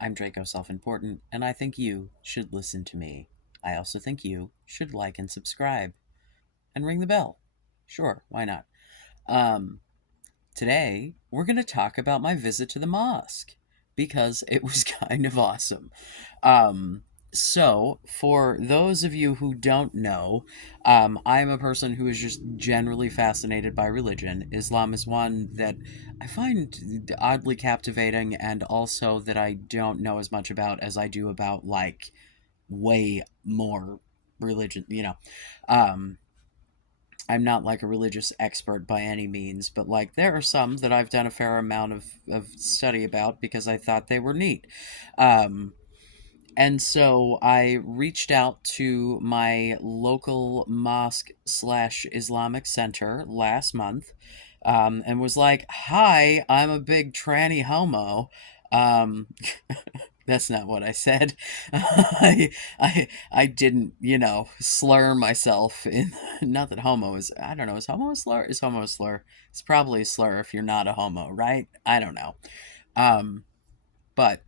I'm Draco Self Important, and I think you should listen to me. I also think you should like and subscribe and ring the bell. Sure, why not? Um, Today, we're going to talk about my visit to the mosque because it was kind of awesome. Um, for those of you who don't know, I'm a person who is just generally fascinated by religion. Islam is one that I find oddly captivating, and also that I don't know as much about as I do about, like, way more religion, Um, I'm not like a religious expert by any means, but like there are some that I've done a fair amount of study about because I thought they were neat. Um, and so I reached out to my local mosque slash Islamic center last month, and was like, "Hi, I'm a big tranny homo." Um, that's not what I said. I didn't, slur myself in. Not that homo is. I don't know. Is homo a slur? Is homo a slur? It's probably a slur if you're not a homo, right? I don't know. Um, but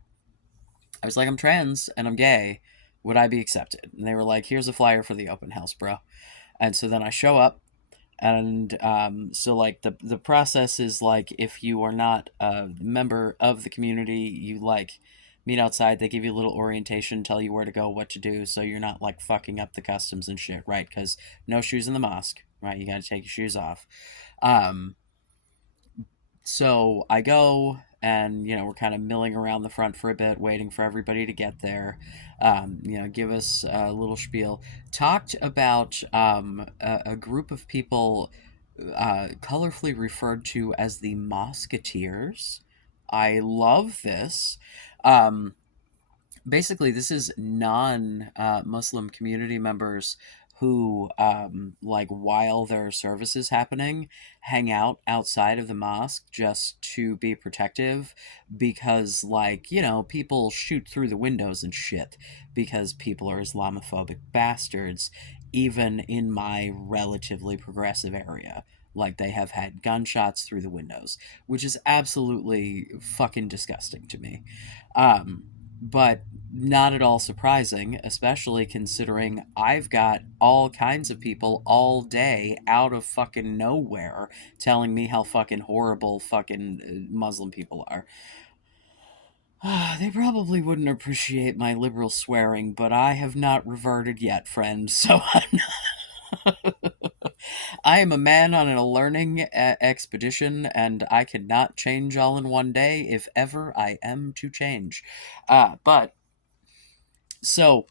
I was like, I'm trans and I'm gay. Would I be accepted? And they were like, here's a flyer for the open house, bro. And so then I show up, and so like the process is like if you are not a member of the community, you like meet outside. They give you a little orientation, tell you where to go, what to do, so you're not like fucking up the customs and shit, right? Because no shoes in the mosque, right? You got to take your shoes off. Um, so I go, and we're kind of milling around the front for a bit, waiting for everybody to get there. Give us a little spiel. Talked about a group of people colorfully referred to as the Mosketeers. I love this. Um, Basically, this is non-Muslim community members who, like, while their service is happening, hang out outside of the mosque just to be protective, because, like, people shoot through the windows and shit because people are Islamophobic bastards, even in my relatively progressive area. Like, they have had gunshots through the windows, which is absolutely fucking disgusting to me. But not at all surprising, especially considering I've got all kinds of people all day out of fucking nowhere telling me how fucking horrible fucking Muslim people are. They probably wouldn't appreciate my liberal swearing, but I have not reverted yet, friend, so I am a man on a learning expedition, and I cannot change all in one day if ever I am to change. But so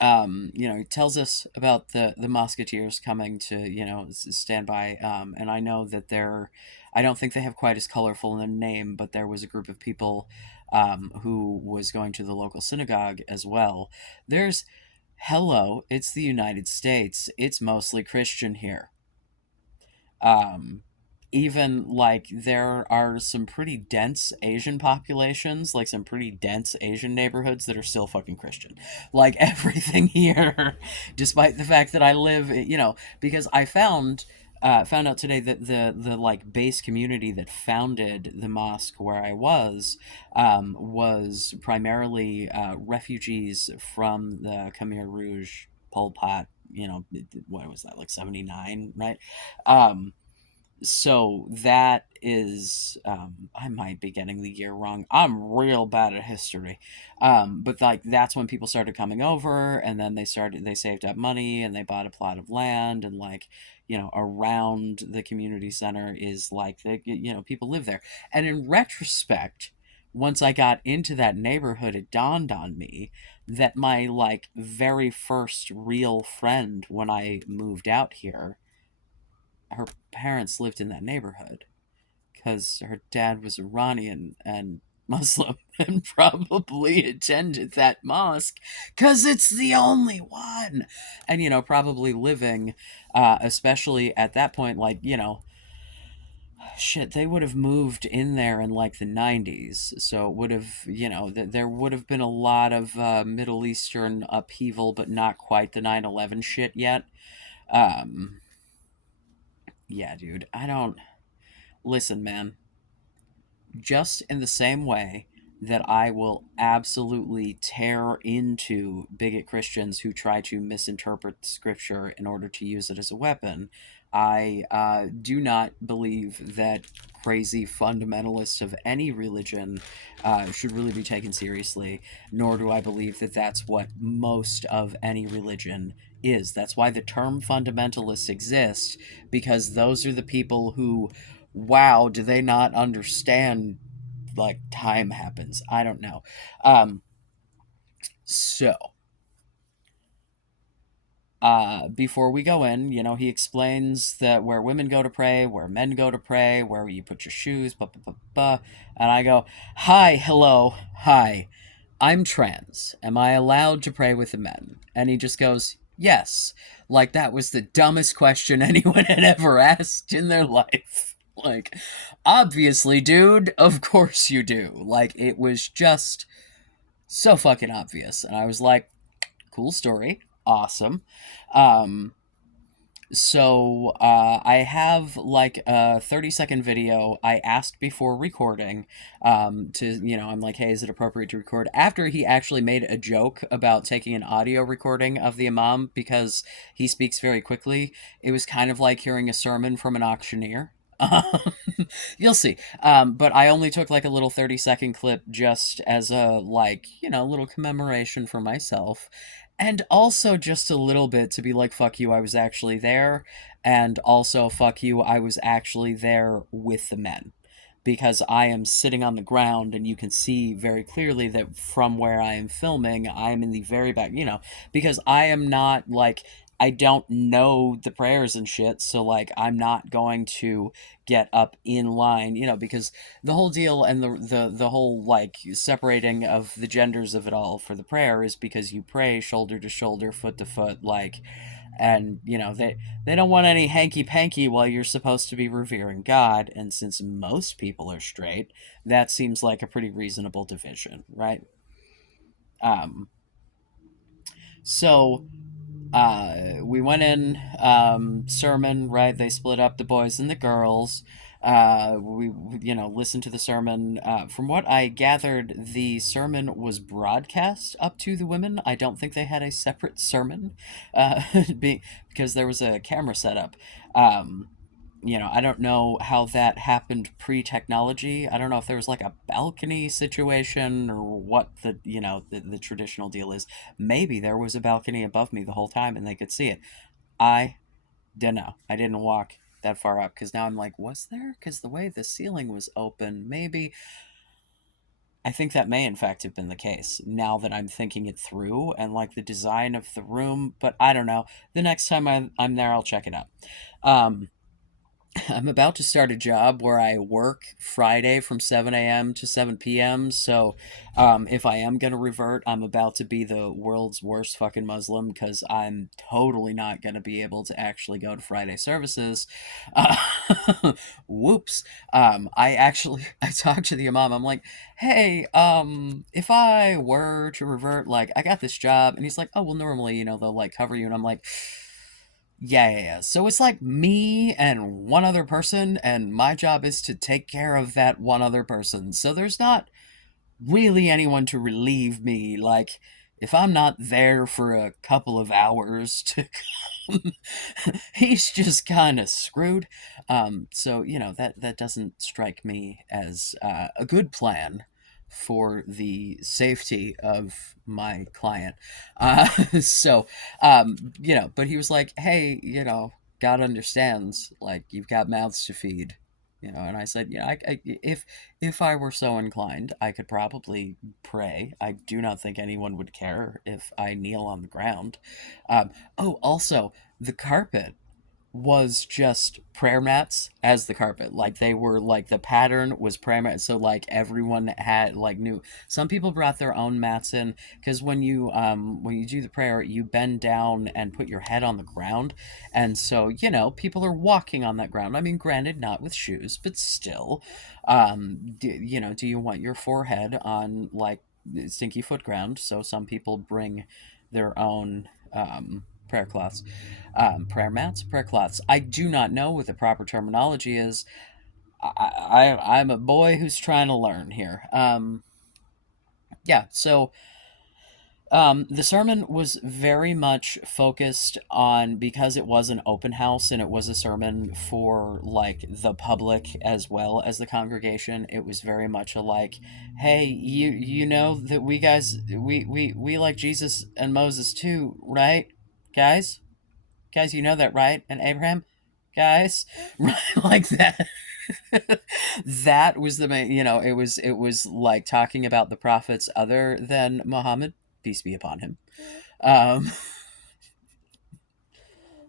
he tells us about the musketeers coming to, stand by. And I know that I don't think they have quite as colorful in the name, but there was a group of people who was going to the local synagogue as well. There's, hello, it's the United States. It's mostly Christian here. Um, Even like there are some pretty dense Asian populations, like some pretty dense Asian neighborhoods that are still fucking Christian. Like everything here, despite the fact that I live, because I found out today that the like base community that founded the mosque where I was primarily refugees from the Khmer Rouge, Pol Pot. What was that, like 79, right? Um, so that is, I might be getting the year wrong. I'm real bad at history. But like that's when people started coming over, and then they saved up money and they bought a plot of land, and like, around the community center is like people live there. And in retrospect, once I got into that neighborhood, it dawned on me that my like very first real friend when I moved out here, her parents lived in that neighborhood because her dad was Iranian and Muslim and probably attended that mosque because it's the only one. And, probably living, especially at that point, like, shit, they would have moved in there in like the 90s. So it would have, there would have been a lot of Middle Eastern upheaval, but not quite the 9/11 shit yet. Um, yeah, dude, I don't. Listen, man, just in the same way that I will absolutely tear into bigot Christians who try to misinterpret scripture in order to use it as a weapon. I do not believe that crazy fundamentalists of any religion should really be taken seriously, nor do I believe that that's what most of any religion is. That's why the term fundamentalists exists, because those are the people who, wow, do they not understand like time happens? I don't know. Um, so before we go in, he explains that where women go to pray, where men go to pray, where you put your shoes, blah, blah, blah, blah. And I go, hi, hello, hi, I'm trans. Am I allowed to pray with the men? And he just goes, yes. Like that was the dumbest question anyone had ever asked in their life. Like, obviously, dude, of course you do. Like, it was just so fucking obvious. And I was like, cool story. Awesome. Um, I have like a 30-second video I asked before recording I'm like, hey, is it appropriate to record? After he actually made a joke about taking an audio recording of the imam because he speaks very quickly. It was kind of like hearing a sermon from an auctioneer. You'll see. But I only took like a little 30-second clip just as a like, little commemoration for myself. And also just a little bit to be like, fuck you, I was actually there. And also, fuck you, I was actually there with the men. Because I am sitting on the ground and you can see very clearly that from where I am filming, I am in the very back, because I am not like, I don't know the prayers and shit. So, like, I'm not going to get up in line, because the whole deal and the whole like separating of the genders of it all for the prayer is because you pray shoulder to shoulder, foot to foot, like, and they don't want any hanky panky while you're supposed to be revering God. And since most people are straight, that seems like a pretty reasonable division, right? um so we went in, sermon, right? They split up the boys and the girls. We listened to the sermon. From what I gathered, the sermon was broadcast up to the women. I don't think they had a separate sermon, uh, because there was a camera set up. Um, I don't know how that happened pre-technology. I don't know if there was like a balcony situation or what the traditional deal is. Maybe there was a balcony above me the whole time and they could see it. I don't know. I didn't walk that far up because now I'm like, was there? Because the way the ceiling was open, maybe. I think that may in fact have been the case now that I'm thinking it through and like the design of the room, but I don't know. The next time I'm there, I'll check it out. Um, I'm about to start a job where I work Friday from 7 a.m. to 7 p.m. So, if I am going to revert, I'm about to be the world's worst fucking Muslim because I'm totally not going to be able to actually go to Friday services. Uh, whoops. I talked to the imam. I'm like, hey, if I were to revert, like, I got this job. And he's like, oh, well, normally, they'll like cover you. And I'm like, yeah. So it's like me and one other person, and my job is to take care of that one other person. So there's not really anyone to relieve me. Like, if I'm not there for a couple of hours to he's just kind of screwed. So that doesn't strike me as a good plan for the safety of my client. So but he was like, hey, God understands. Like, you've got mouths to feed. And I said, if I were so inclined, I could probably pray. I do not think anyone would care if I kneel on the ground. Oh, also, the carpet was just prayer mats as the carpet. Like, they were like, the pattern was prayer mats. So like everyone had like knew. Some people brought their own mats in because when you do the prayer, you bend down and put your head on the ground, and so people are walking on that ground. I mean, granted, not with shoes, but still, do you want your forehead on like stinky foot ground? So some people bring their own prayer cloths, prayer mats, prayer cloths. I do not know what the proper terminology is. I'm a boy who's trying to learn here. Yeah, so the sermon was very much focused on, because it was an open house and it was a sermon for like the public as well as the congregation. It was very much a like, hey, you know that we guys we like Jesus and Moses too, right, guys? Guys, you know that, right? And Abraham, guys, right, like that. That was the main, it was like talking about the prophets other than Muhammad, peace be upon him. um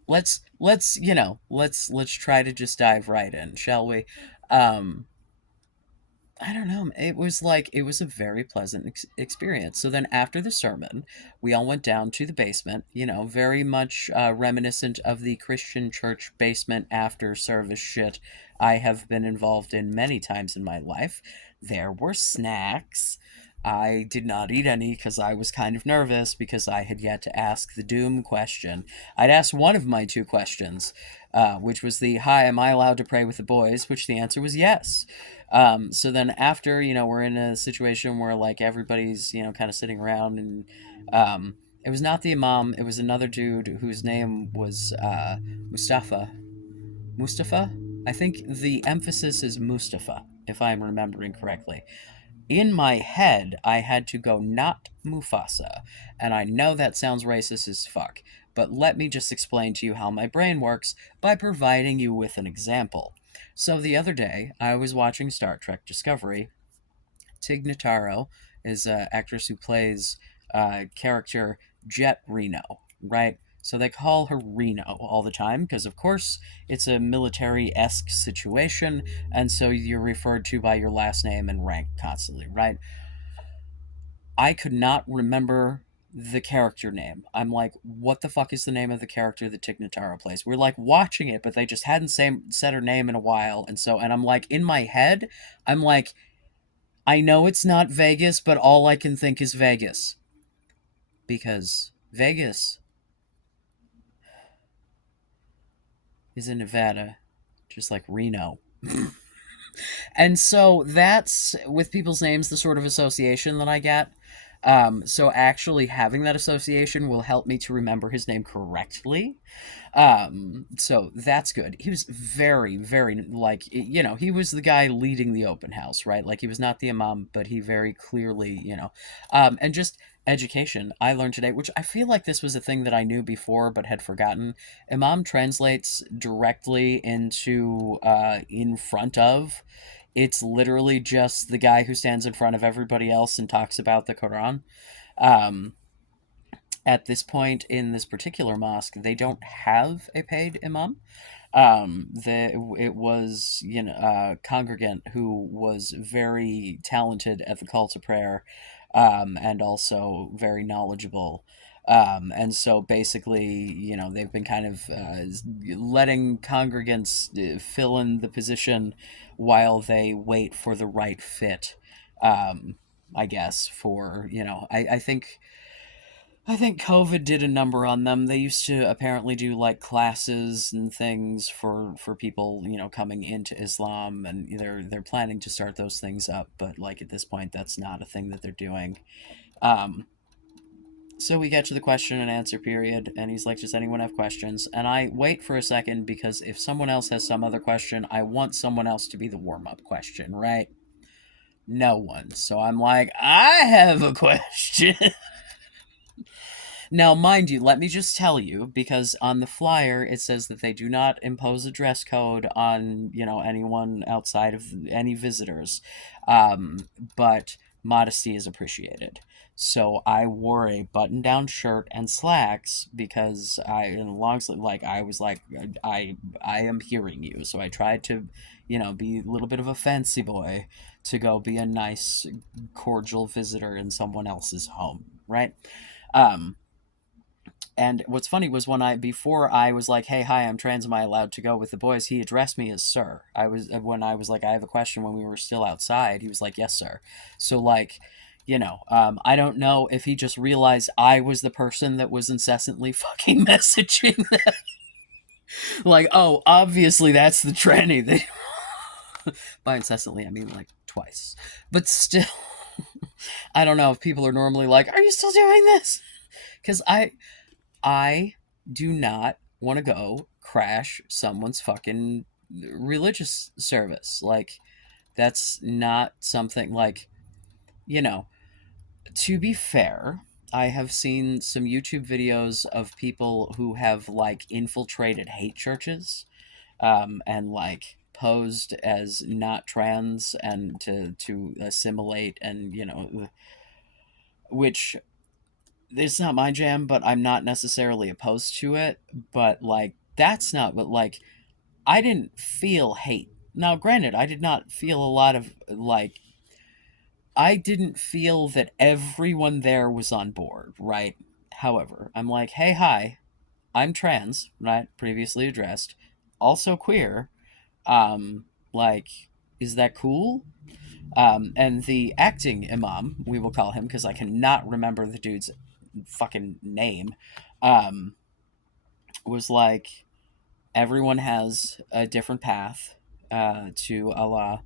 let's try to just dive right in, shall we? um I don't know. It was a very pleasant experience. So then after the sermon, we all went down to the basement, very much reminiscent of the Christian church basement after service shit I have been involved in many times in my life. There were snacks. I did not eat any because I was kind of nervous because I had yet to ask the doom question. I'd asked one of my two questions, which was the, hi, am I allowed to pray with the boys? Which the answer was yes. So then after, we're in a situation where like everybody's, kind of sitting around, and it was not the imam, it was another dude whose name was Mustafa. Mustafa? I think the emphasis is Mustafa, if I'm remembering correctly. In my head, I had to go not Mufasa, and I know that sounds racist as fuck, but let me just explain to you how my brain works by providing you with an example. So the other day, I was watching Star Trek Discovery. Tig Notaro is an actress who plays character Jet Reno, right? So they call her Reno all the time because, of course, it's a military esque situation, and so you're referred to by your last name and rank constantly, right? I could not remember the character name. I'm like, what the fuck is the name of the character that Tig Notaro plays? We're like watching it, but they just hadn't said her name in a while, and I'm like, in my head, I'm like, I know it's not Vegas, but all I can think is Vegas because Vegas is in Nevada, just like Reno. And so that's, with people's names, the sort of association that I get. So actually having that association will help me to remember his name correctly. So that's good. He was very, very, like, he was the guy leading the open house, right? Like, he was not the imam, but he very clearly, and just education I learned today, which I feel like this was a thing that I knew before but had forgotten. Imam translates directly into in front of. It's literally just the guy who stands in front of everybody else and talks about the Quran. Um, at this point in this particular mosque, they don't have a paid imam. It was, a congregant who was very talented at the call to prayer, and also very knowledgeable. And so basically, they've been kind of letting congregants fill in the position while they wait for the right fit. I guess for, I think COVID did a number on them. They used to apparently do like classes and things for people, coming into Islam, and they're planning to start those things up, but like at this point that's not a thing that they're doing. Um so we get to the question and answer period, and he's like, does anyone have questions? And I wait for a second because if someone else has some other question, I want someone else to be the warm-up question, right? No one. So I'm like, I have a question. Now, mind you, let me just tell you, because on the flyer it says that they do not impose a dress code on, anyone outside of any visitors. Um, but modesty is appreciated. So I wore a button-down shirt and slacks because in long sleeve, like I was like, I am hearing you. So I tried to, be a little bit of a fancy boy to go be a nice, cordial visitor in someone else's home, right? Um, and what's funny was before I was like, "Hey, hi, I'm trans. Am I allowed to go with the boys?" He addressed me as sir. When I was like, "I have a question." When we were still outside, he was like, "Yes, sir." So like, I don't know if he just realized I was the person that was incessantly fucking messaging them. Like, oh, obviously that's the tranny. By incessantly, I mean like twice, but still. I don't know if people are normally like, "Are you still doing this?" Because I do not want to go crash someone's fucking religious service. Like, that's not something like, you know, to be fair, I have seen some YouTube videos of people who have like infiltrated hate churches, and like posed as not trans and to assimilate, and which it's not my jam, but I'm not necessarily opposed to it. But like that's not what, like, I didn't feel hate. Now, granted, I did not feel a lot of like, I didn't feel that everyone there was on board, right? However, I'm like, hey, hi, I'm trans, right? Previously addressed, also queer. Um, like, is that cool? And the acting imam, we will call him because I cannot remember the dude's fucking name, um, was like, everyone has a different path to Allah,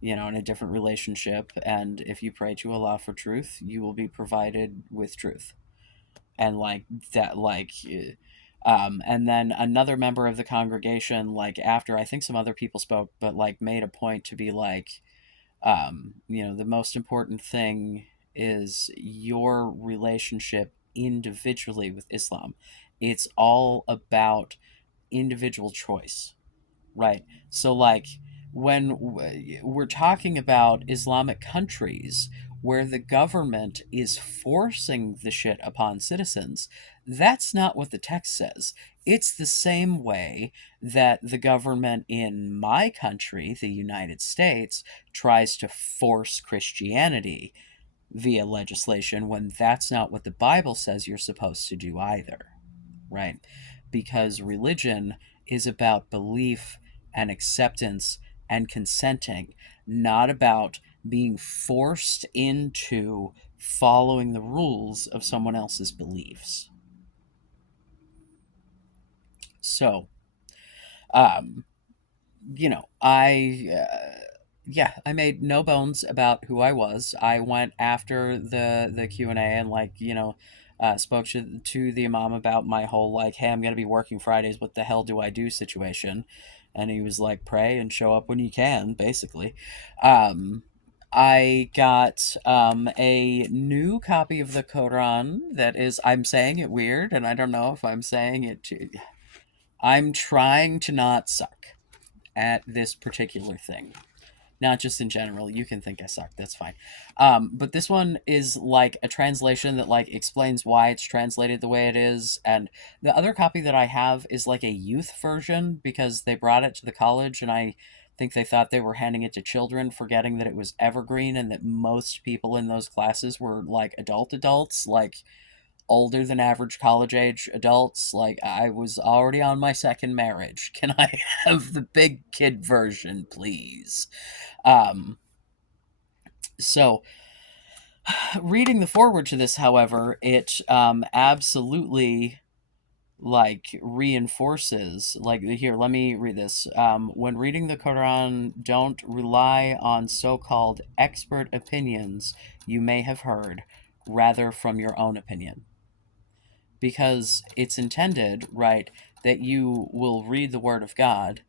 in a different relationship. And if you pray to Allah for truth, you will be provided with truth. And like that, and then another member of the congregation, like after I think some other people spoke, but like made a point to be like, the most important thing is your relationship individually with Islam. It's all about individual choice, right? So, like, when we're talking about Islamic countries where the government is forcing the shit upon citizens, that's not what the text says. It's the same way that the government in my country, the United States, tries to force Christianity via legislation when that's not what the Bible says you're supposed to do either, right? Because religion is about belief and acceptance and consenting, not about being forced into following the rules of someone else's beliefs. So, um, yeah, I made no bones about who I was. I went after the Q&A and like, spoke to the imam about my whole like, hey, I'm going to be working Fridays, what the hell do I do situation. And he was like, pray and show up when you can, basically. um I got a new copy of the Quran that is, I'm saying it weird, and I don't know if I'm saying it too. I'm trying to not suck at this particular thing. Not just in general. You can think I suck. That's fine. But this one is like a translation that like explains why it's translated the way it is. And the other copy that I have is like a youth version because they brought it to the college, and I think they thought they were handing it to children, forgetting that it was evergreen and that most people in those classes were like adults, like older than average college age adults. Like, I was already on my second marriage. Can I have the big kid version, please? Um, so, reading the forward to this, however, it absolutely like reinforces, like, here, let me read this. When reading the Quran, don't rely on so-called expert opinions you may have heard, rather from your own opinion, because it's intended, right, that you will read the word of God,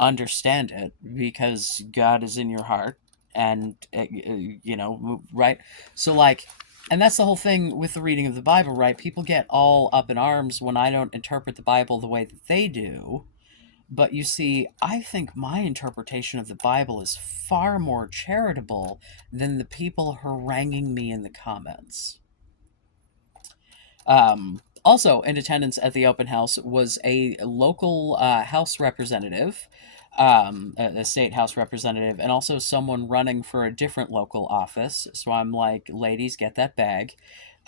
understand it because God is in your heart, and right. So like, and that's the whole thing with the reading of the Bible, right? People get all up in arms when I don't interpret the Bible the way that they do. But you see, I think my interpretation of the Bible is far more charitable than the people haranguing me in the comments. Also in attendance at the open house was a local House representative, a state House representative, and also someone running for a different local office. So I'm like, ladies, get that bag.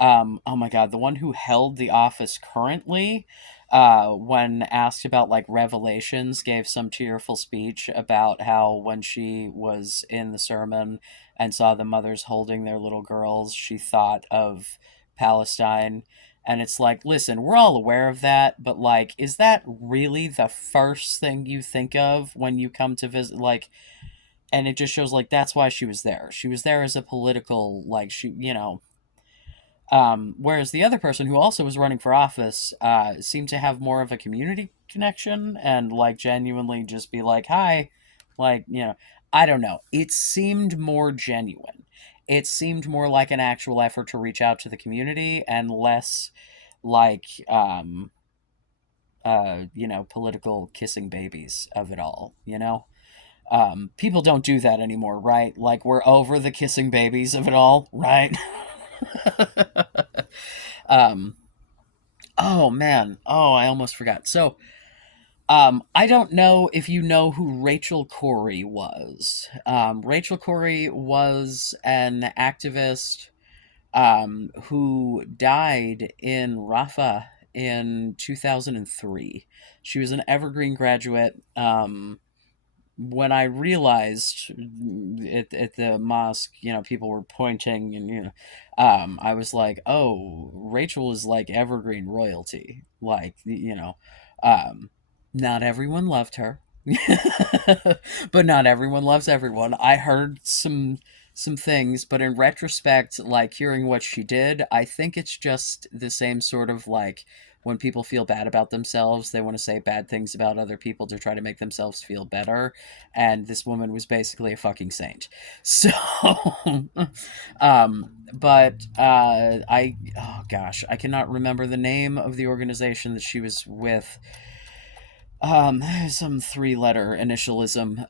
Oh my God, the one who held the office currently, when asked about like revelations, gave some tearful speech about how when she was in the sermon and saw the mothers holding their little girls, she thought of Palestine. And it's like, listen, we're all aware of that, but like, is that really the first thing you think of when you come to visit? Like, And it just shows like that's why she was there. She was there as a political, like, she, whereas the other person who also was running for office seemed to have more of a community connection and like genuinely just be like, hi, like, I don't know. It seemed more genuine. It seemed more like an actual effort to reach out to the community and less like, political kissing babies of it all, people don't do that anymore, right? Like, we're over the kissing babies of it all, right? um, oh man, oh, I almost forgot. So, I don't know if you know who Rachel Corrie was. Rachel Corrie was an activist who died in Rafah in 2003. She was an Evergreen graduate. When I realized at the mosque, people were pointing and, I was like, oh, Rachel is like evergreen royalty. Like, um, not everyone loved her, but not everyone loves everyone. I heard some things, but in retrospect, like hearing what she did, I think it's just the same sort of like when people feel bad about themselves, they want to say bad things about other people to try to make themselves feel better. And this woman was basically a fucking saint. So, but oh gosh, I cannot remember the name of the organization that she was with. Some three-letter initialism.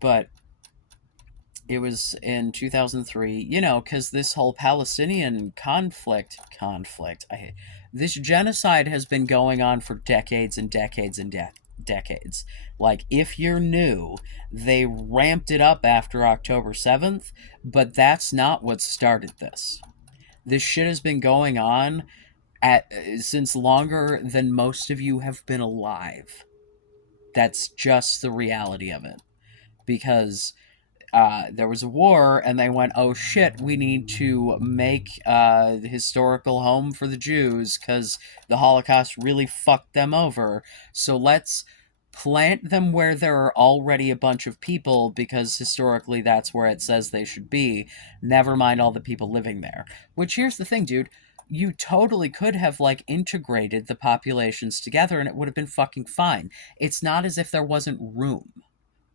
But it was in 2003, because this whole Palestinian conflict, this genocide has been going on for decades and decades and decades. Like, if you're new, they ramped it up after October 7th, but that's not what started this. This shit has been going on since longer than most of you have been alive. That's just the reality of it. Because there was a war, and they went, oh shit, we need to make a historical home for the Jews because the Holocaust really fucked them over. So let's plant them where there are already a bunch of people because historically that's where it says they should be. Never mind all the people living there. Which, here's the thing, dude. You totally could have, like, integrated the populations together and it would have been fucking fine. It's not as if there wasn't room,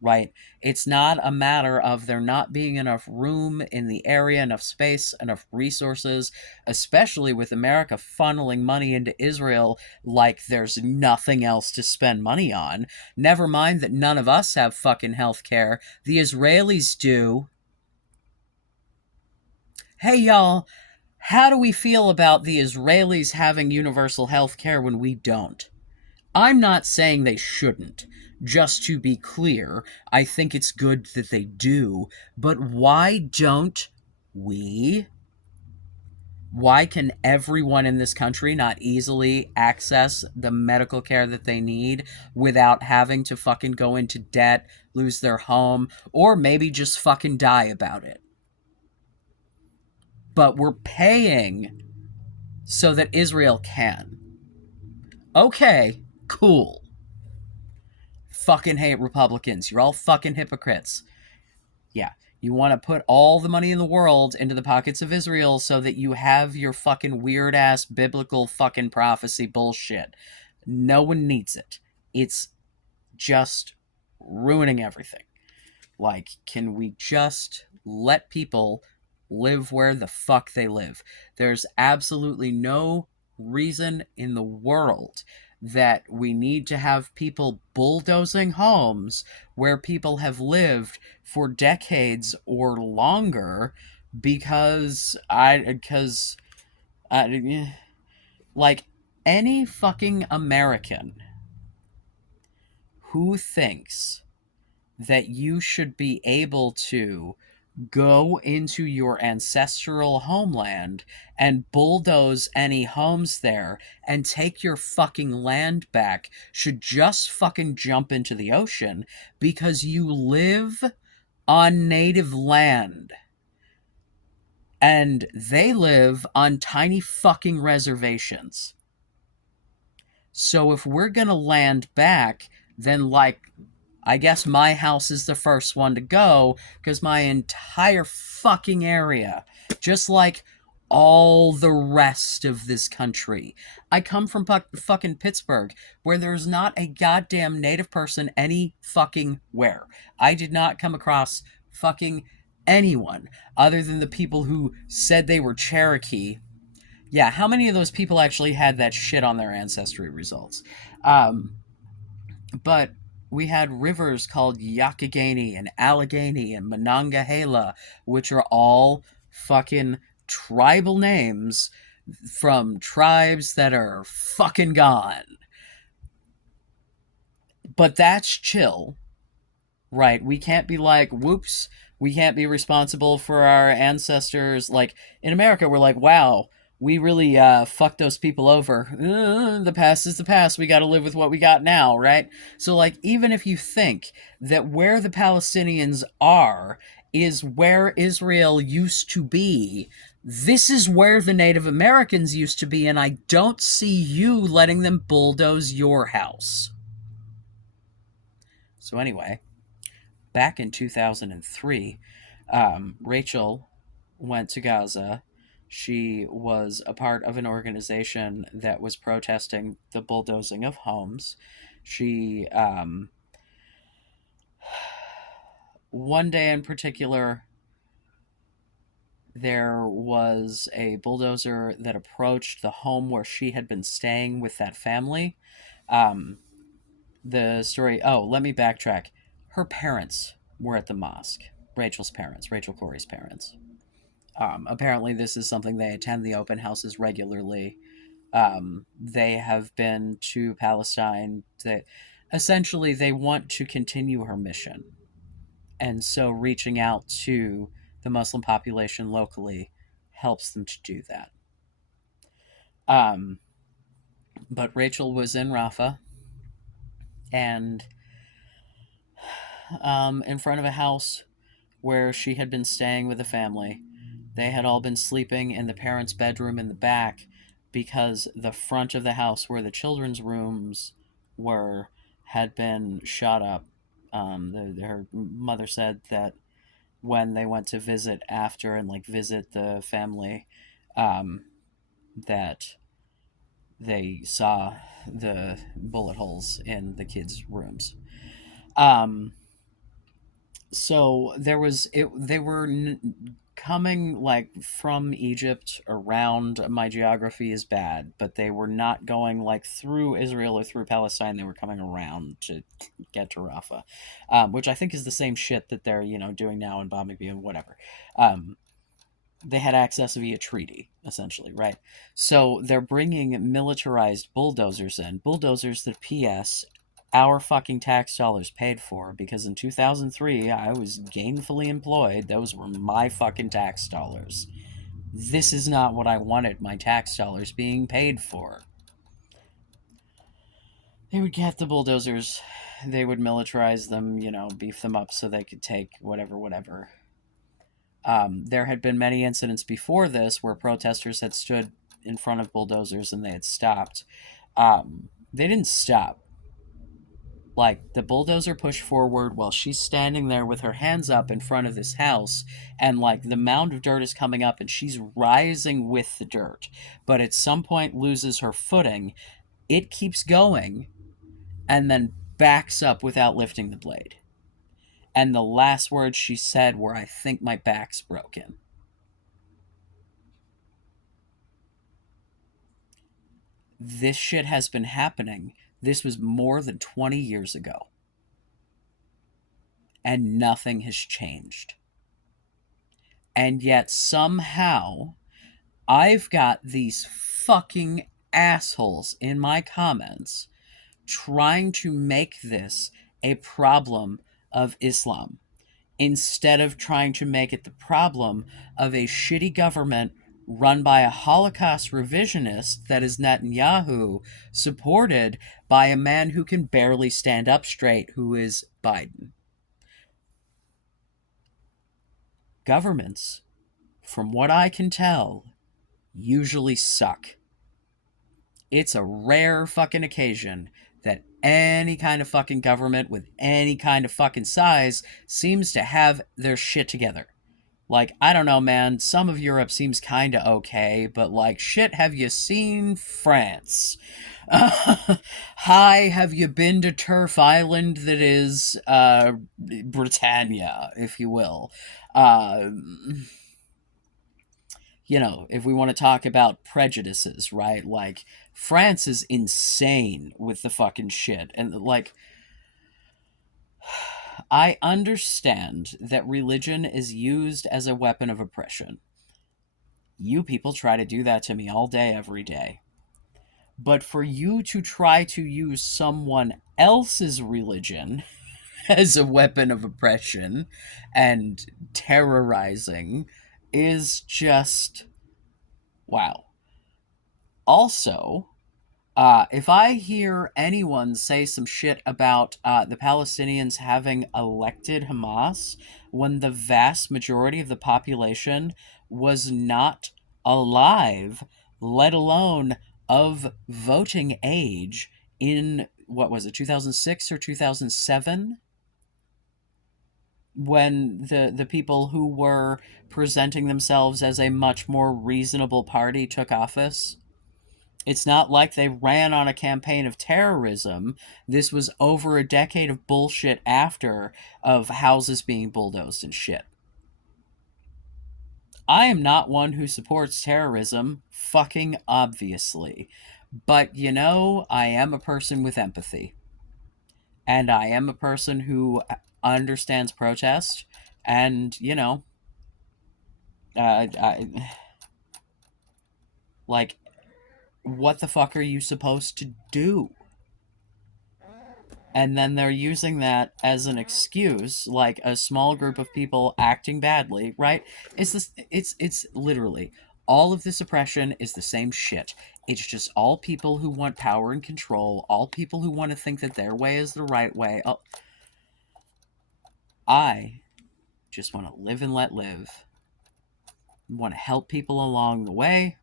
right? It's not a matter of there not being enough room in the area, enough space, enough resources, especially with America funneling money into Israel like there's nothing else to spend money on. Never mind that none of us have fucking health care. The Israelis do. Hey, y'all, how do we feel about the Israelis having universal health care when we don't? I'm not saying they shouldn't. Just to be clear, I think it's good that they do, but why don't we? Why can everyone in this country not easily access the medical care that they need without having to fucking go into debt, lose their home, or maybe just fucking die about it? But we're paying so that Israel can. Okay, cool. Fucking hate Republicans. You're all fucking hypocrites. Yeah. You want to put all the money in the world into the pockets of Israel so that you have your fucking weird ass biblical fucking prophecy bullshit. No one needs it. It's just ruining everything. Like, can we just let people live where the fuck they live? There's absolutely no reason in the world that we need to have people bulldozing homes where people have lived for decades or longer because like any fucking American who thinks that you should be able to go into your ancestral homeland and bulldoze any homes there and take your fucking land back should just fucking jump into the ocean because you live on native land and they live on tiny fucking reservations. So if we're gonna land back, then, like, I guess my house is the first one to go because my entire fucking area, just like all the rest of this country. I come from fucking Pittsburgh, where there's not a goddamn native person any fucking where. I did not come across fucking anyone other than the people who said they were Cherokee. Yeah, how many of those people actually had that shit on their ancestry results? Um, but we had rivers called Yakagani and Allegheny and Monongahela, which are all fucking tribal names from tribes that are fucking gone. But that's chill. Right. We can't be like, whoops, we can't be responsible for our ancestors. Like in America, we're like, wow, we really fucked those people over. The past is the past. We got to live with what we got now, right? So, like, even if you think that where the Palestinians are is where Israel used to be, this is where the Native Americans used to be, and I don't see you letting them bulldoze your house. So, anyway, back in 2003, Rachel went to Gaza. She was a part of an organization that was protesting the bulldozing of homes. She, one day in particular, there was a bulldozer that approached the home where she had been staying with that family. Um, the story, oh, let me backtrack. Her parents were at the mosque. Rachel's parents, Rachel Corey's parents. Apparently, this is something they attend the open houses regularly. They have been to Palestine. Essentially, they want to continue her mission. And so reaching out to the Muslim population locally helps them to do that. Um, but Rachel was in Rafah and in front of a house where she had been staying with a family. They had all been sleeping in the parents' bedroom in the back because the front of the house where the children's rooms were had been shot up. Her mother said that when they went to visit after and like visit the family, um, that they saw the bullet holes in the kids' rooms. Um, so there was it. They were coming like from Egypt around. My geography is bad, but they were not going like through Israel or through Palestine. They were coming around to get to Rafah, which I think is the same shit that they're doing now in Bambi and whatever. Um, they had access via treaty, essentially, right? So they're bringing militarized bulldozers in, bulldozers that P.S. our fucking tax dollars paid for, because in 2003 I was gainfully employed. Those were my fucking tax dollars. This is not what I wanted my tax dollars being paid for. They would get the bulldozers, they would militarize them, beef them up so they could take whatever, whatever. There had been many incidents before this where protesters had stood in front of bulldozers and they had stopped. They didn't stop. Like, the bulldozer pushed forward while she's standing there with her hands up in front of this house, and like the mound of dirt is coming up and she's rising with the dirt, but at some point loses her footing. It keeps going and then backs up without lifting the blade. And the last words she said were, "I think my back's broken." This shit has been happening. This was more than 20 years ago. And nothing has changed. And yet somehow I've got these fucking assholes in my comments trying to make this a problem of Islam, instead of trying to make it the problem of a shitty government run by a Holocaust revisionist that is Netanyahu, supported by a man who can barely stand up straight, who is Biden. Governments, from what I can tell, usually suck. It's a rare fucking occasion that any kind of fucking government with any kind of fucking size seems to have their shit together. Like, I don't know, man. Some of Europe seems kind of okay, but like, shit, have you seen France? Hi, have you been to Turf Island that is Britannia, if you will? Uh, if we want to talk about prejudices, right? Like, France is insane with the fucking shit. And, like, I understand that religion is used as a weapon of oppression. You people try to do that to me all day, every day. But for you to try to use someone else's religion as a weapon of oppression and terrorizing is just wow. Also, if I hear anyone say some shit about the Palestinians having elected Hamas when the vast majority of the population was not alive, let alone of voting age in, what was it, 2006 or 2007? When the people who were presenting themselves as a much more reasonable party took office. It's not like they ran on a campaign of terrorism. This was over a decade of bullshit after, of houses being bulldozed and shit. I am not one who supports terrorism, fucking obviously. But, I am a person with empathy. And I am a person who understands protest. And, like, what the fuck are you supposed to do? And then they're using that as an excuse, like a small group of people acting badly, right? It's literally all of this oppression is the same shit. It's just all people who want power and control, all people who want to think that their way is the right way. Oh, I just want to live and let live. Want to help people along the way.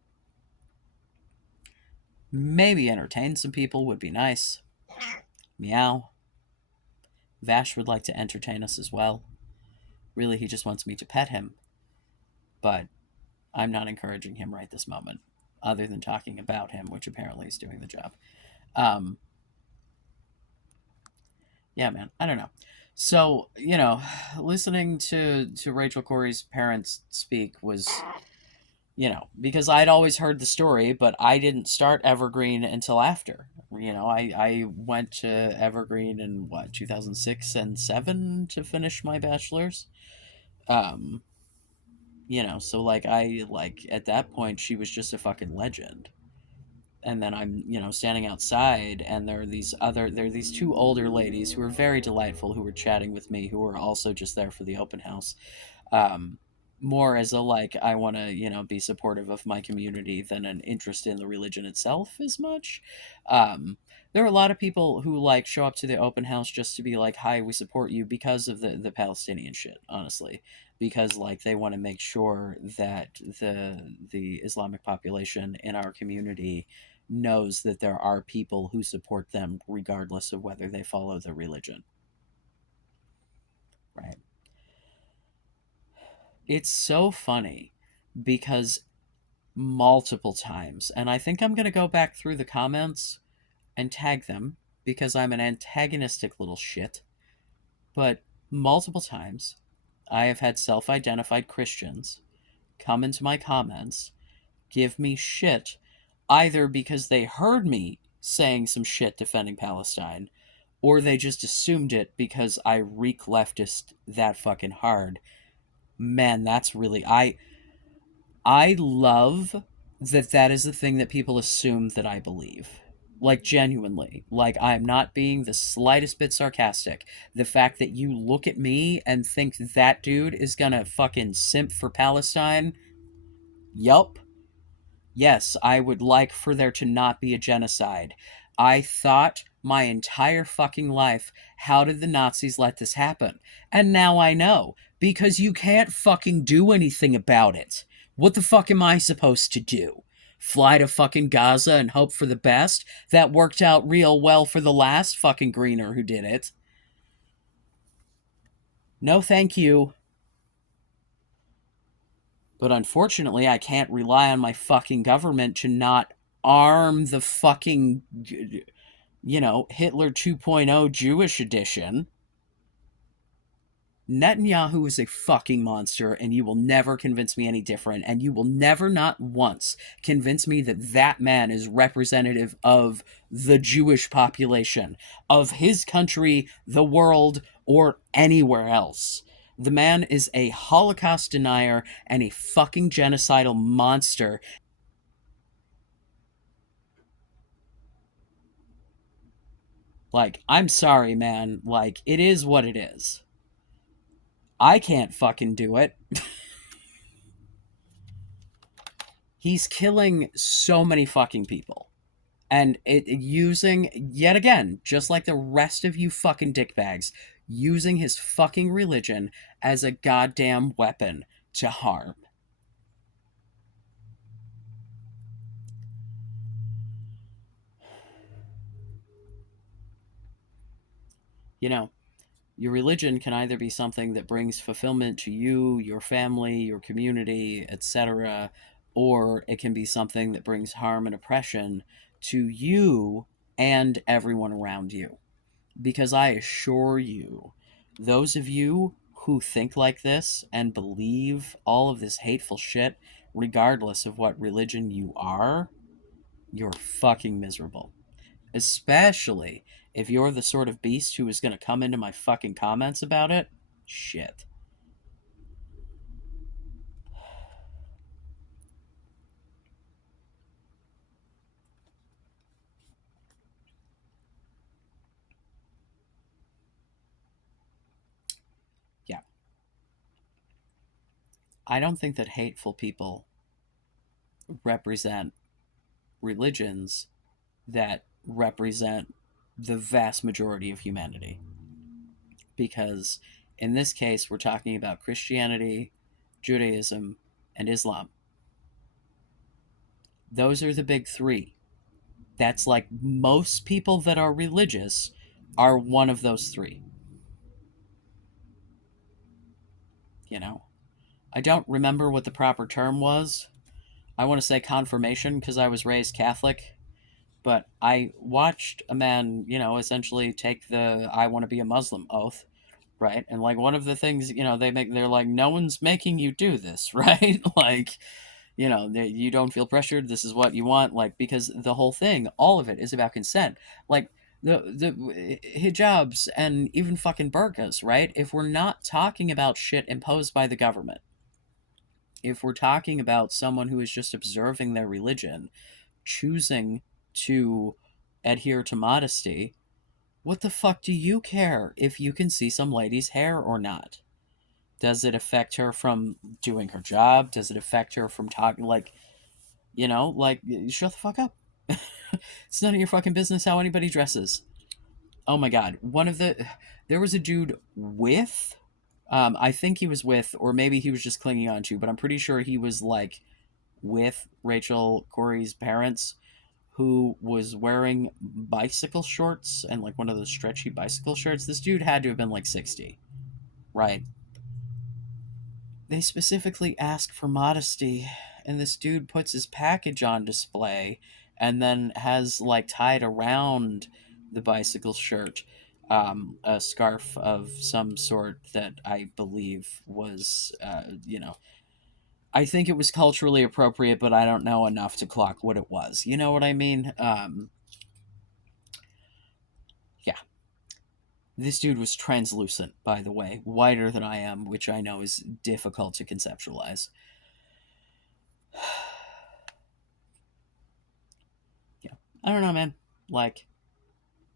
Maybe entertain some people would be nice. Meow. Vash would like to entertain us as well. Really, he just wants me to pet him. But I'm not encouraging him right this moment, other than talking about him, which apparently is doing the job. Um, yeah, man, I don't know. So, listening to Rachel Corey's parents speak was, because I'd always heard the story, but I didn't start Evergreen until after. I went to Evergreen in, 2006 and 7 to finish my bachelor's. Um, so, like, at that point, she was just a fucking legend. And then I'm, standing outside, and there are these two older ladies who are very delightful, who were chatting with me, who were also just there for the open house. Um, More as a, like, I want to, be supportive of my community than an interest in the religion itself as much. Um, there are a lot of people who, like, show up to the open house just to be like, hi, we support you, because of the Palestinian shit, honestly. Because, like, they want to make sure that the Islamic population in our community knows that there are people who support them regardless of whether they follow the religion. Right. It's so funny because multiple times, and I think I'm going to go back through the comments and tag them because I'm an antagonistic little shit, but multiple times I have had self identified Christians come into my comments, give me shit, either because they heard me saying some shit defending Palestine, or they just assumed it because I reek leftist that fucking hard. Man, that's really I love that is the thing that people assume that I believe. Like, genuinely. Like, I'm not being the slightest bit sarcastic. The fact that you look at me and think that dude is gonna fucking simp for Palestine, yup. Yes, I would like for there to not be a genocide. I thought my entire fucking life, how did the Nazis let this happen? And now I know, because you can't fucking do anything about it. What the fuck am I supposed to do? Fly to fucking Gaza and hope for the best? That worked out real well for the last fucking greener who did it. No, thank you. But unfortunately, I can't rely on my fucking government to not arm the fucking, Hitler 2.0 Jewish edition. Netanyahu is a fucking monster, and you will never convince me any different. And you will never, not once, convince me that that man is representative of the Jewish population, of his country, the world, or anywhere else. The man is a Holocaust denier and a fucking genocidal monster. Like, I'm sorry, man. Like, it is what it is. I can't fucking do it. He's killing so many fucking people. And using, yet again, just like the rest of you fucking dickbags, using his fucking religion as a goddamn weapon to harm. You know, your religion can either be something that brings fulfillment to you, your family, your community, etc., or it can be something that brings harm and oppression to you and everyone around you. Because I assure you, those of you who think like this and believe all of this hateful shit, regardless of what religion you are, you're fucking miserable. Especially if you're the sort of beast who is going to come into my fucking comments about it. Shit. Yeah. I don't think that hateful people represent religions that represent the vast majority of humanity. Because in this case, we're talking about Christianity, Judaism, and Islam. Those are the big three. That's like most people that are religious are one of those three. You know, I don't remember what the proper term was. I want to say confirmation because I was raised Catholic, but I watched a man, essentially take the I want to be a Muslim oath, right? And like one of the things, they're like, no one's making you do this, right? Like, you don't feel pressured. This is what you want, like, because the whole thing, all of it is about consent. Like, the hijabs and even fucking burqas, right? If we're not talking about shit imposed by the government, if we're talking about someone who is just observing their religion, choosing to adhere to modesty, what the fuck do you care if you can see some lady's hair or not? Does it affect her from doing her job? Does it affect her from talking? Like, shut the fuck up. It's none of your fucking business how anybody dresses. Oh my god. There was a dude with, I think he was with, or maybe he was just clinging on to, but I'm pretty sure he was like with Rachel Corey's parents, who was wearing bicycle shorts and like one of those stretchy bicycle shirts. This dude had to have been like 60, right? They specifically ask for modesty, and this dude puts his package on display and then has like tied around the bicycle shirt a scarf of some sort that I believe was, I think it was culturally appropriate, but I don't know enough to clock what it was. You know what I mean? Yeah. This dude was translucent, by the way, whiter than I am, which I know is difficult to conceptualize. Yeah. I don't know, man. Like,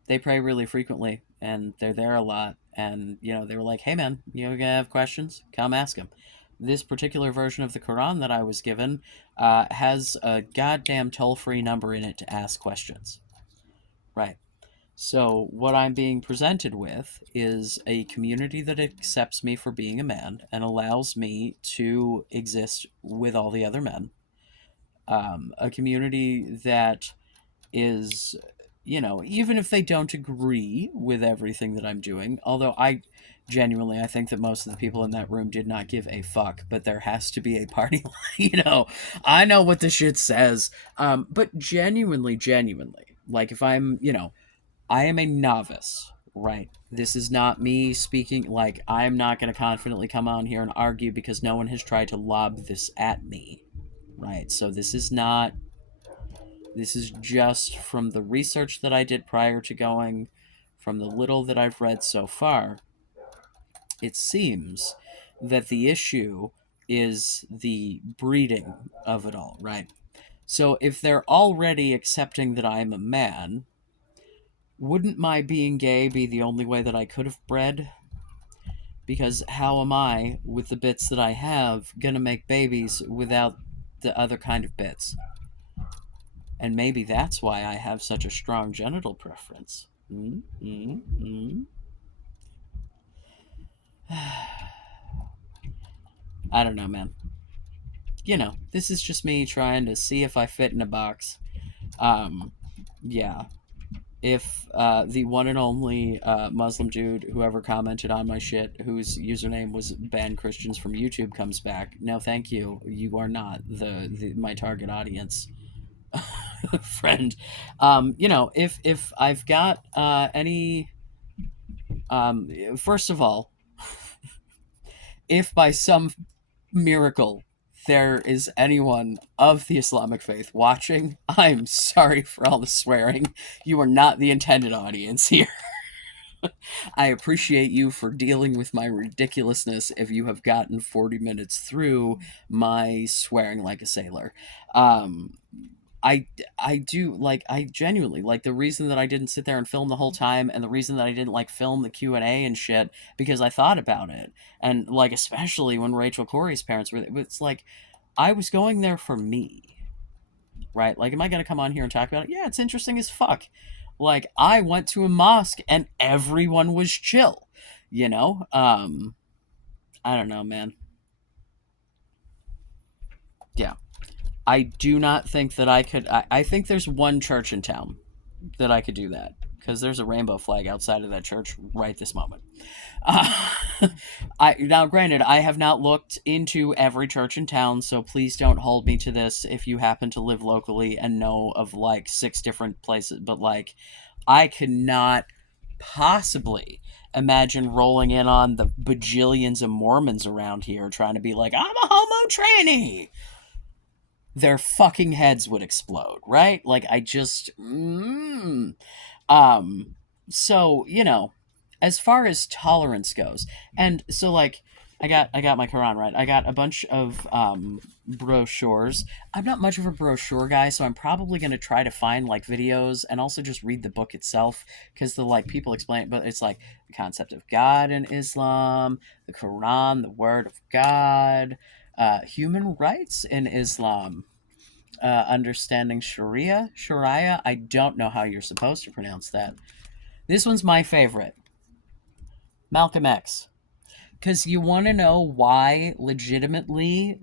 they pray really frequently and they're there a lot. And, they were like, hey, man, you gonna have questions? Come ask them. This particular version of the Quran that I was given has a goddamn toll free number in it to ask questions. Right. So, what I'm being presented with is a community that accepts me for being a man and allows me to exist with all the other men. a community that is, even if they don't agree with everything that I'm doing, although I think that most of the people in that room did not give a fuck, but there has to be a party line, I know what the shit says. But genuinely, like if I am a novice, right? This is not me speaking, like, I'm not going to confidently come on here and argue because no one has tried to lob this at me, right? So this is just from the research that I did prior to going, from the little that I've read so far. It seems that the issue is the breeding of it all, right? So if they're already accepting that I'm a man, wouldn't my being gay be the only way that I could have bred? Because how am I, with the bits that I have, gonna make babies without the other kind of bits? And maybe that's why I have such a strong genital preference. Mm, mm, mm. I don't know, man. This is just me trying to see if I fit in a box. Um, yeah. If the one and only Muslim dude who ever commented on my shit, whose username was ban Christians from YouTube, comes back, no, thank you. You are not the my target audience, friend. If I've got any, first of all, if by some miracle there is anyone of the Islamic faith watching, I'm sorry for all the swearing. You are not the intended audience here. I appreciate you for dealing with my ridiculousness if you have gotten 40 minutes through my swearing like a sailor. Um, I, I do like, I genuinely like, the reason that I didn't sit there and film the whole time, and the reason that I didn't like film the Q&A and shit, because I thought about it. And like, especially when Rachel Corey's parents were, it's like, I was going there for me, right? Like, am I going to come on here and talk about it? Yeah, it's interesting as fuck. Like, I went to a mosque and everyone was chill, you know? I don't know, man. Yeah. I do not think that I could. I think there's one church in town that I could do that, because there's a rainbow flag outside of that church right this moment. Uh, I now, granted, I have not looked into every church in town, so please don't hold me to this if you happen to live locally and know of like 6 different places. But like, I could not possibly imagine rolling in on the bajillions of Mormons around here trying to be like, I'm a homo tranny. Their fucking heads would explode, right? Like, I just, um, so, as far as tolerance goes, and so like, I got my Quran, right. I got a bunch of brochures. I'm not much of a brochure guy, so I'm probably going to try to find like videos and also just read the book itself, because the like people explain it, but it's like the concept of God in Islam, the Quran, the word of God, human rights in Islam, understanding Sharia. I don't know how you're supposed to pronounce that. This one's my favorite, Malcolm X. Because you want to know why legitimately,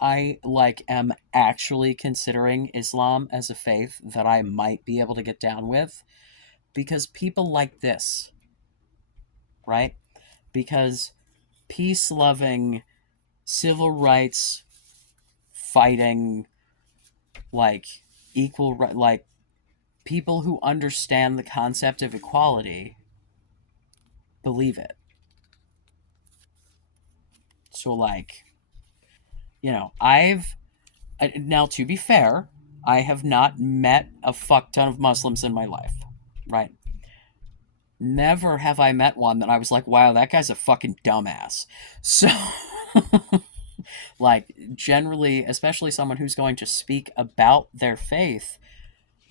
I like am actually considering Islam as a faith that I might be able to get down with. Because people like this, right? Because peace loving, civil rights fighting, like equal, like people who understand the concept of equality believe it. So, like, I've now, to be fair, I have not met a fuck ton of Muslims in my life, right? Never have I met one that I was like, wow, that guy's a fucking dumbass. So, like, generally, especially someone who's going to speak about their faith,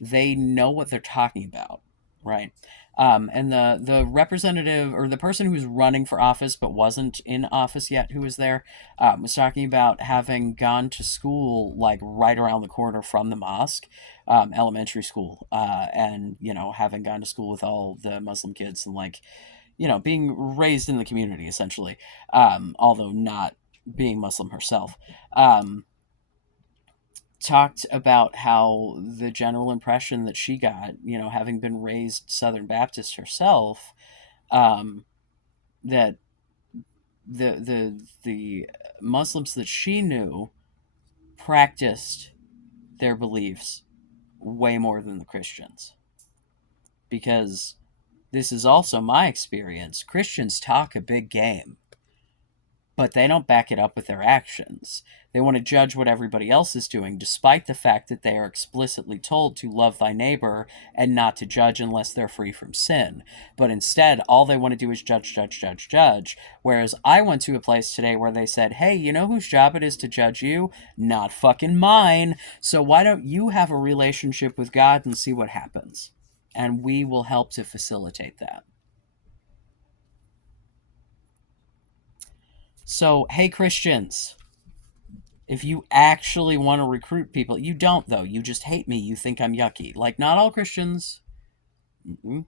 they know what they're talking about, right? And the representative, or the person who's running for office but wasn't in office yet, who was there, was talking about having gone to school like right around the corner from the mosque, elementary school, and having gone to school with all the Muslim kids, and like being raised in the community essentially, although not being Muslim herself. Um, talked about how the general impression that she got, having been raised Southern Baptist herself, um, that the Muslims that she knew practiced their beliefs way more than the Christians. Because this is also my experience. Christians talk a big game, but they don't back it up with their actions. They want to judge what everybody else is doing, despite the fact that they are explicitly told to love thy neighbor and not to judge unless they're free from sin. But instead, all they want to do is judge, judge, judge, judge. Whereas I went to a place today where they said, hey, you know whose job it is to judge you? Not fucking mine. So why don't you have a relationship with God and see what happens? And we will help to facilitate that. So, hey, Christians, if you actually want to recruit people, you don't, though. You just hate me. You think I'm yucky. Like, not all Christians. Mm-mm.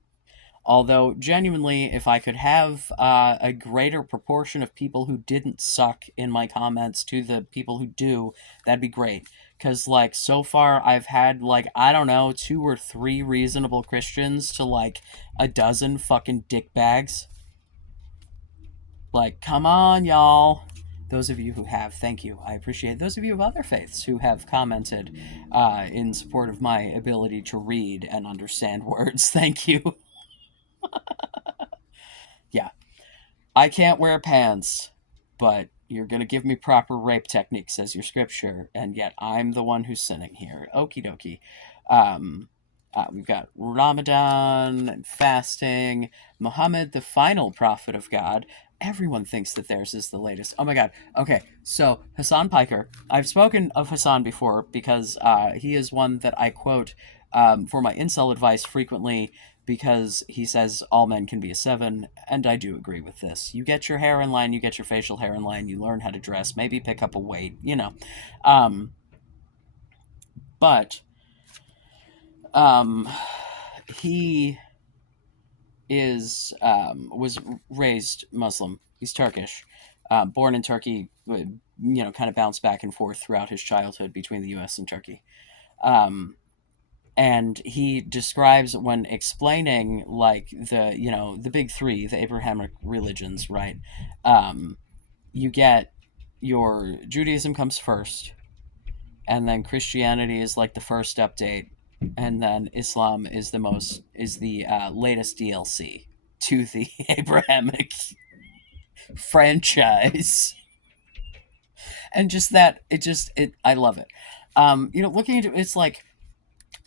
Although, genuinely, if I could have a greater proportion of people who didn't suck in my comments to the people who do, that'd be great. Because, like, so far I've had, like, I don't know, 2 or 3 reasonable Christians to, like, a dozen fucking dickbags. Like, come on, y'all. Those of you who have, thank you. I appreciate those of you of other faiths who have commented in support of my ability to read and understand words. Thank you. Yeah. I can't wear pants, but you're going to give me proper rape techniques as your scripture, and yet I'm the one who's sinning here. Okie dokie. Um, we've got Ramadan and fasting, Muhammad, the final prophet of God. Everyone thinks that theirs is the latest. Oh my god. Okay, so Hassan Piker. I've spoken of Hassan before because he is one that I quote for my incel advice frequently because he says all men can be a 7, and I do agree with this. You get your hair in line, you get your facial hair in line, you learn how to dress, maybe pick up a weight. Um, but um, he is was raised Muslim. He's Turkish, born in Turkey. Kind of bounced back and forth throughout his childhood between the U.S. and Turkey. And he describes when explaining like the big three, the Abrahamic religions, right? um, you get your Judaism comes first, and then Christianity is like the first update, and then Islam is the latest DLC to the Abrahamic franchise. And just that it I love it. Looking into it's like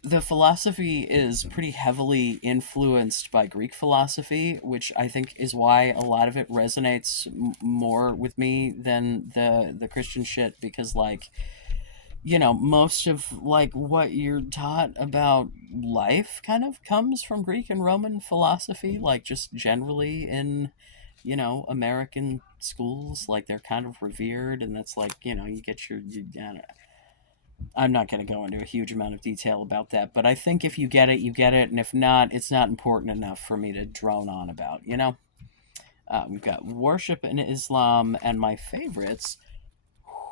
the philosophy is pretty heavily influenced by Greek philosophy, which I think is why a lot of it resonates more with me than the Christian shit. Because like most of like what you're taught about life kind of comes from Greek and Roman philosophy, like just generally in American schools, like they're kind of revered, and that's like you get I don't know. I'm not going to go into a huge amount of detail about that, but I think if you get it, you get it, and if not, it's not important enough for me to drone on about. We've got worship in Islam, and my favorites: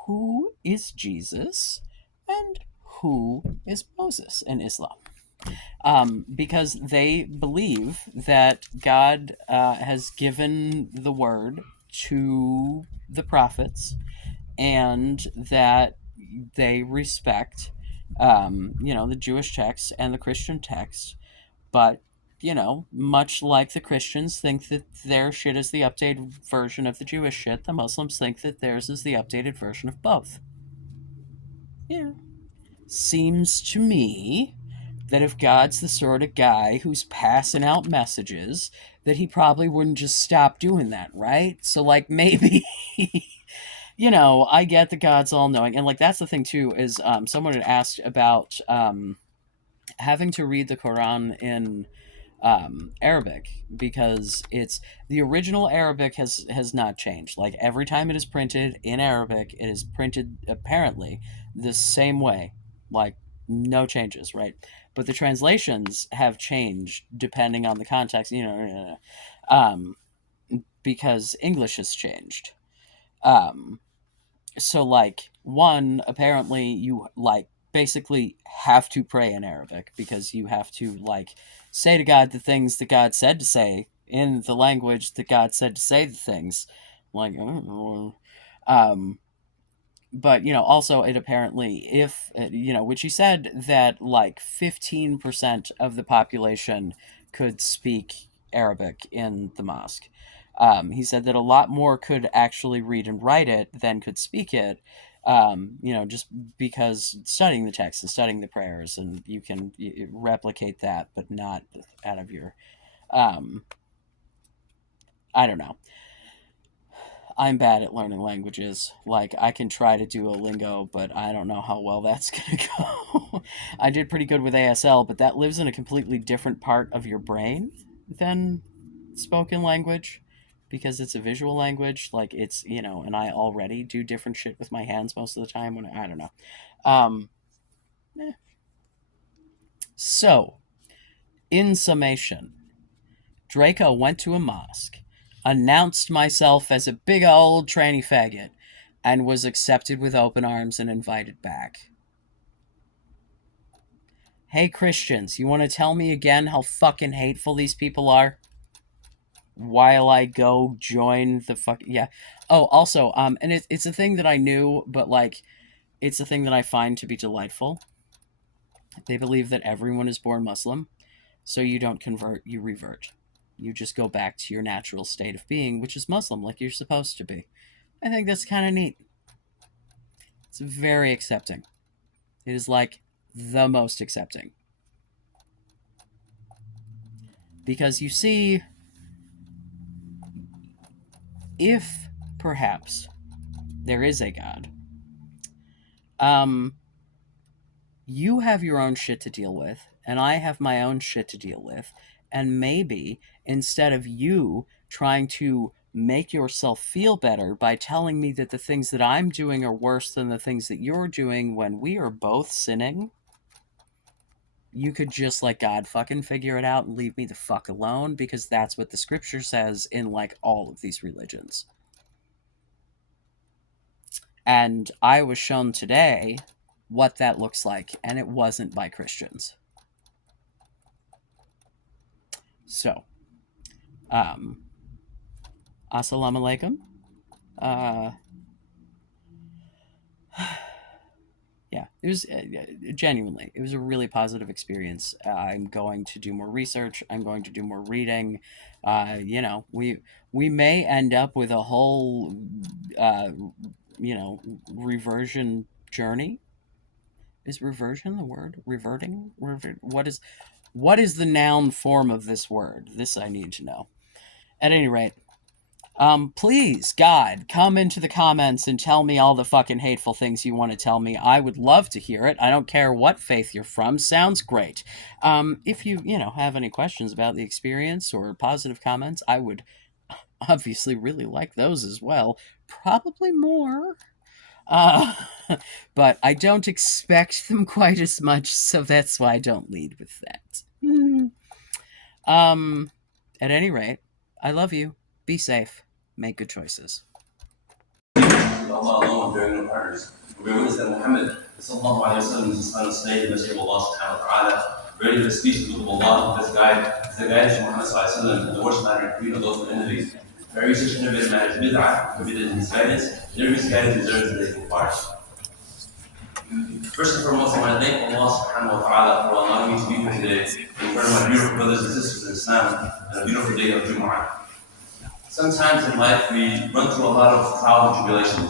who is Jesus, and who is Moses in Islam? Because they believe that God has given the word to the prophets, and that they respect, the Jewish text and the Christian text, but much like the Christians think that their shit is the updated version of the Jewish shit, the Muslims think that theirs is the updated version of both. Yeah. Seems to me that if God's the sort of guy who's passing out messages, that he probably wouldn't just stop doing that, right? So, like, maybe, I get that God's all knowing. And, like, that's the thing, too, is someone had asked about having to read the Quran in Arabic, because it's the original Arabic has not changed. Like every time it is printed in Arabic, it is printed apparently the same way, like no changes, right? But the translations have changed depending on the context, um, because English has changed. Um, so like one apparently you like basically have to pray in Arabic because you have to like say to God the things that God said to say in the language that God said to say the things. Like, um, but also it apparently, if which he said that like 15% of the population could speak Arabic in the mosque. He said that a lot more could actually read and write it than could speak it. Just because studying the text and studying the prayers, and you can replicate that, but not out of your. Um, I don't know. I'm bad at learning languages. Like, I can try to do Duolingo, but I don't know how well that's gonna go. I did pretty good with ASL, but that lives in a completely different part of your brain than spoken language because it's a visual language. Like, it's, and I already do different shit with my hands most of the time when I don't know. Um, eh. So, in summation, Draco went to a mosque, announced myself as a big old tranny faggot, and was accepted with open arms and invited back. Hey Christians, you want to tell me again how fucking hateful these people are? While I go join the fuck yeah. Oh, also, and it's a thing that I knew, but like, it's a thing that I find to be delightful. They believe that everyone is born Muslim, so you don't convert, you revert. You just go back to your natural state of being, which is Muslim, like you're supposed to be. I think that's kind of neat. It's very accepting. It is like the most accepting. Because you see, if perhaps there is a God, um, you have your own shit to deal with, and I have my own shit to deal with, and maybe instead of you trying to make yourself feel better by telling me that the things that I'm doing are worse than the things that you're doing when we are both sinning, you could just let God fucking figure it out and leave me the fuck alone, because that's what the scripture says in like all of these religions. And I was shown today what that looks like, and it wasn't by Christians. So, assalamu alaikum. Uh, yeah, it was genuinely, it was a really positive experience. I'm going to do more research. I'm going to do more reading. We may end up with a whole, uh, reversion journey. Is reversion the word? Reverting? What is the noun form of this word? This I need to know. At any rate, please, God, come into the comments and tell me all the fucking hateful things you want to tell me. I would love to hear it. I don't care what faith you're from. Sounds great. If you, have any questions about the experience or positive comments, I would obviously really like those as well. Probably more. Uh, but I don't expect them quite as much, so that's why I don't lead with that. Um, at any rate, I love you. Be safe. Make good choices. Allah alone bearing no partners. We witness that Muhammad sallallahu alayhi wa sallam is the son of slave and messenger of Allah subhanahu wa ta'ala, ready to speak to the book of Allah, this guide, is the guidance of Muhammad sallallahu alayhi wa sallam, and the worst matter and creed of those who innovate. Very such innovative man is bid'ah, committed in his guidance, and every misguidance deserves the day to fire. First and foremost, I want to thank Allah subhanahu wa ta'ala for allowing me to be here today in front of my beautiful brothers and sisters in Islam on a beautiful day of Jumu'ah. Sometimes in life we run through a lot of trials and tribulations.